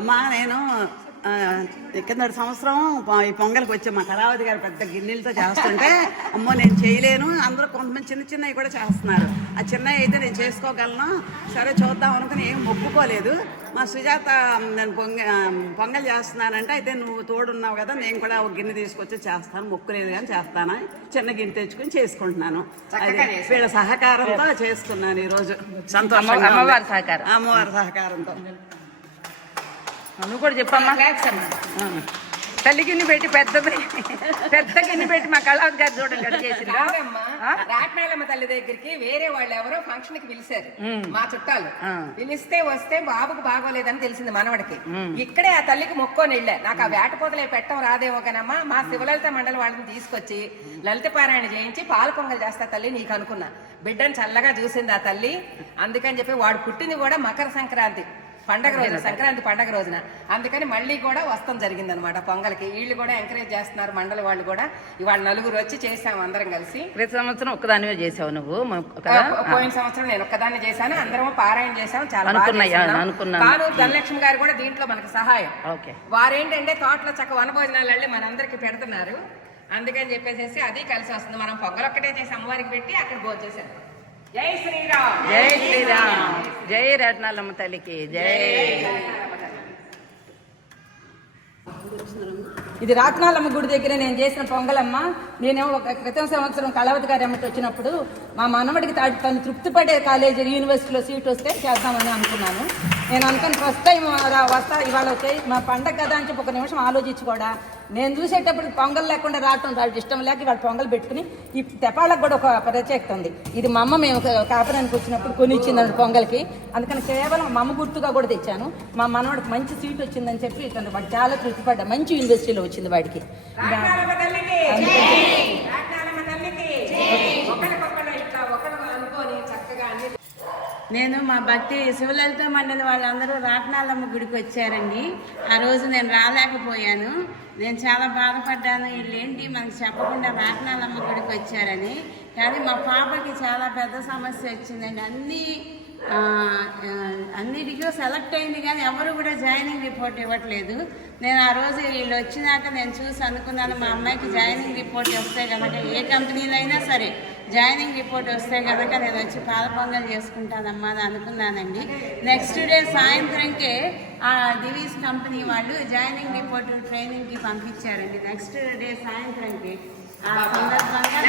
అమ్మా నేను కిందటి సంవత్సరం ఈ పొంగల్కి వచ్చి మా కళావతి గారు పెద్ద గిన్నెలతో చేస్తుంటే అమ్మో నేను చేయలేను. అందరూ కొంతమంది చిన్న చిన్నవి కూడా చేస్తున్నారు. ఆ చిన్నవి అయితే నేను చేసుకోగలను. సరే చూద్దాం అనుకుని ఏం ఒప్పుకోలేదు. మా సుజాత నేను పొంగ పొంగల్ చేస్తున్నానంటే అయితే నువ్వు తోడున్నావు కదా నేను కూడా ఒక గిన్నె తీసుకొచ్చి చేస్తాను. మొక్కులేదు కానీ చేస్తాను. చిన్న గిన్నె తెచ్చుకొని చేసుకుంటున్నాను. వీళ్ళ సహకారంతో చేసుకున్నాను ఈరోజు. సంతోషంగా ఉంది. అమ్మవారి సహకారం. అమ్మవారి సహకారంతో. నువ్వు కూడా చెప్పమ్మా. తల్లి గిన్నె పెట్టి పెద్దది. పెద్ద గిన్నె పెట్టి మా కళావతి గారు చూడండి చేసిందో? రాట్నాలమ్మ తల్లి దగ్గరికి వేరే వాళ్ళు ఎవరో ఫంక్షన్కి పిలిచారు మా చుట్టాలు. పిలిస్తే వస్తే బాబుకు బాగోలేదని తెలిసింది మనవడికి. ఇక్కడే ఆ తల్లికి మొక్కొని వెళ్ళా. నాకు ఆ వేటపోతలే పెట్టం రాదేమో కానమ్మా. మా శివలలిత మండలి వాళ్ళని తీసుకొచ్చి లలిత పారాయణ చేయించి పాలు పొంగల్ చేస్తా తల్లి నీకు అనుకున్నా బిడ్డను చల్లగా చూసింది ఆ తల్లి. అందుకని చెప్పి వాడు పుట్టింది కూడా మకర సంక్రాంతి. పండగ రోజున సంక్రాంతి పండగ రోజున. అందుకని మళ్ళీ కూడా వస్తాం జరిగింది అనమాట పొంగల్కి. వీళ్ళు కూడా ఎంకరేజ్ చేస్తున్నారు మండలి వాళ్ళు కూడా. ఇవాళ నలుగురు వచ్చి చేసాము అందరం కలిసి. ప్రతి సంవత్సరం ఒక్కదానివే చేసావు నువ్వు పోయిన సంవత్సరం నేను ఒక్కదాన్ని చేశాను. అందరం పారాయణ చేశాం చాలా. కానూరు ధనలక్ష్మి గారు కూడా దీంట్లో మనకు సహాయం. ఓకే. వారేంటంటే తోటలో చక్క వనభోజనాలు వెళ్ళి మనందరికి పెడుతున్నారు. అందుకని చెప్పేసి అది కలిసి వస్తుంది. మనం పొగలొక్కటే చేసి అమ్మవారికి పెట్టి అక్కడ భోజనం చేశాం జై శ్రీరామ్. జై శ్రీరామ్. జై రత్నాలమ్మ తల్లికి. జై. ఇది రాట్నాలమ్మ గుడి దగ్గర నేను చేసిన పొంగలమ్మ. నేను ఒక క్రితం సంవత్సరం కళావతి గారి అమ్మటి వచ్చినప్పుడు మా మనవడికి తా- తను తృప్తి పడే కాలేజీ యూనివర్సిటీలో సీట్ వస్తే చేద్దామని అనుకున్నాను. నేను అనుకుని ఫస్ట్ టైం వస్తా ఇవాళ వచ్చాయి. మా పండగ కదా అని చెప్పి ఒక నిమిషం ఆలోచించి కూడా నేను చూసేటప్పుడు పొంగల్ లేకుండా రావటం వాళ్ళకి ఇష్టం లేక ఇవాళ పొంగల్ పెట్టుకుని ఈ తెపాళ్ళకు కూడా ఒక ప్రత్యేకత ఉంది. ఇది మా అమ్మ మేము కాపురానికి వచ్చినప్పుడు కొని ఇచ్చిందండి పొంగల్కి. అందుకని కేవలం మా అమ్మ గుర్తుగా కూడా తెచ్చాను. మా మనవాడికి మంచి సీట్ వచ్చిందని చెప్పి వాడు చాలా తృప్తి పడ్డా మంచి యూనివర్సిటీలో వచ్చింది వాడికి రాట్నాలమ్మ తల్లికి రాట్నాలమ్మ తల్లికి ఒకరికొకరు ఇట్లా ఒకరు అనుకొని చక్కగా అన్ని నేను మా భక్తి శివలలిత మండలి వాళ్ళందరూ రాట్నాలమ్మ గుడికి వచ్చారండి. ఆ రోజు నేను రాలేకపోయాను. నేను చాలా బాధపడ్డాను. వీళ్ళేంటి మనకు చెప్పకుండా రాట్నాలమ్మ గుడికి వచ్చారని. కానీ మా పాపకి చాలా పెద్ద సమస్య వచ్చిందండి. అన్ని అన్నిటికీ సెలెక్ట్ అయింది కానీ ఎవరు కూడా జాయినింగ్ రిపోర్ట్ ఇవ్వట్లేదు. నేను ఆ రోజు వీళ్ళు వచ్చినాక నేను చూసి అనుకున్నాను మా అమ్మాయికి జాయినింగ్ రిపోర్ట్ వస్తే కనుక ఏ కంపెనీలో అయినా సరే జాయినింగ్ రిపోర్ట్ వస్తే కనుక నేను వచ్చి పాల పొంగల్ చేసుకుంటానమ్మా అని అనుకున్నానండి. నెక్స్ట్ డే సాయంత్రంకే ఆ దివీస్ కంపెనీ వాళ్ళు జాయినింగ్ రిపోర్ట్ ట్రైనింగ్కి పంపించారండి. నెక్స్ట్ డే సాయంత్రంకి ఆ సందర్భంగా